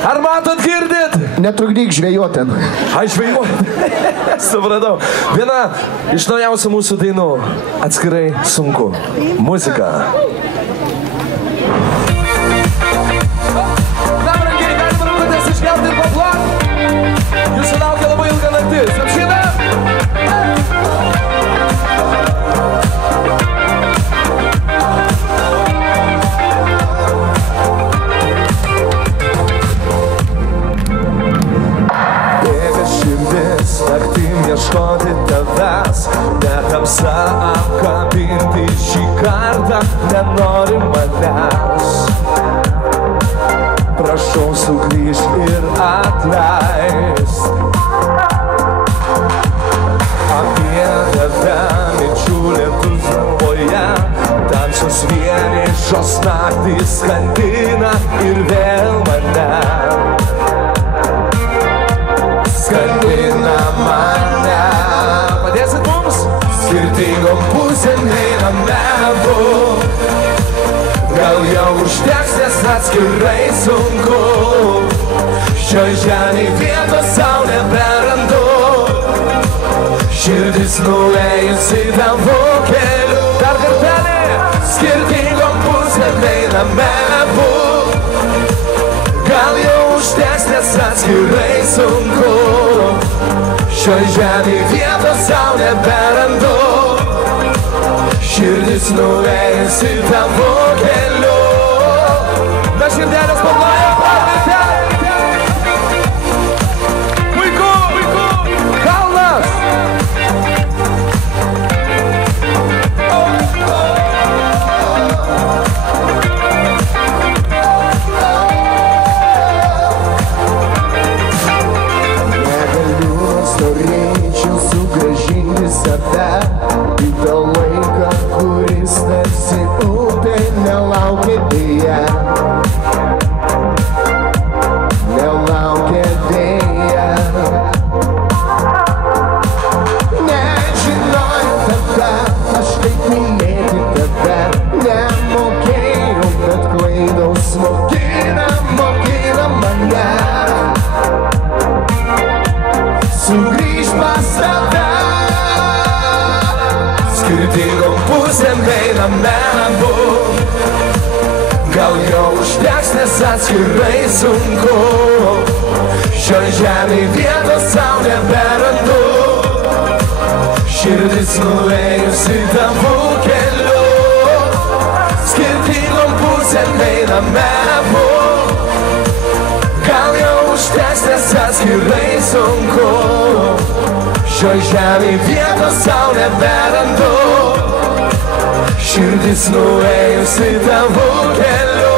Ar matot, girdit? Netrukdyk žvejoti. Aš žvejoju. Supratau. Viena iš naujausių mūsų dainų. Atskirai sunku. Muzika. Namrangiai, galima rūkutės iškelti ir paplot. Jūsų laukia labai ilga naktis. Apšyna? Naktim ieškoti tavęs, netamsa apkabinti šį kartą, nenori manęs. Prašau sugrįžt ir atleist. Apie tave minčių lietus galvoje, tamsios vienišos naktys skandina ir vėl mane. Skandina mane. Padėsit mums? Skirtingom pusėm einame abu. Gal jau užteks, nes atskirai sunku. Šioj žemėj vietos sau neberandu. Širdis nuėjusi tavo keliu. Dar kartelį. Skirtingom pusėm einame abu. Gal jau užteks, nes atskirai sunku. Šioj žemėj vietos sau neberandu. Širdis nuėjusi tavo keliu. Na širdelės pabloja pavirtė. Puiku, puiku. Kalnas. Norėčiau sugrąžinti save į tą laiką, kuris tarsi upė nelaukia dėja. Nelaukia dėja. Nežinojau tada, aš taip mylėti tave. Nemokėjau, bet klaidos mokina mane. Sugrįžt pas tave. Skirtingom pusėm einame abu. Gal jau užteks, nes atskirai sunku. Šioj žemėj vietos sau neberandu. Širdis nuėjusi tavo keliu. Skirtingom pusėm einame abu. Gal jau užteks, nes atskirai sunku. Šioj žemėj vietos sau neberandu. Širdis nuėjusi tavo keliu.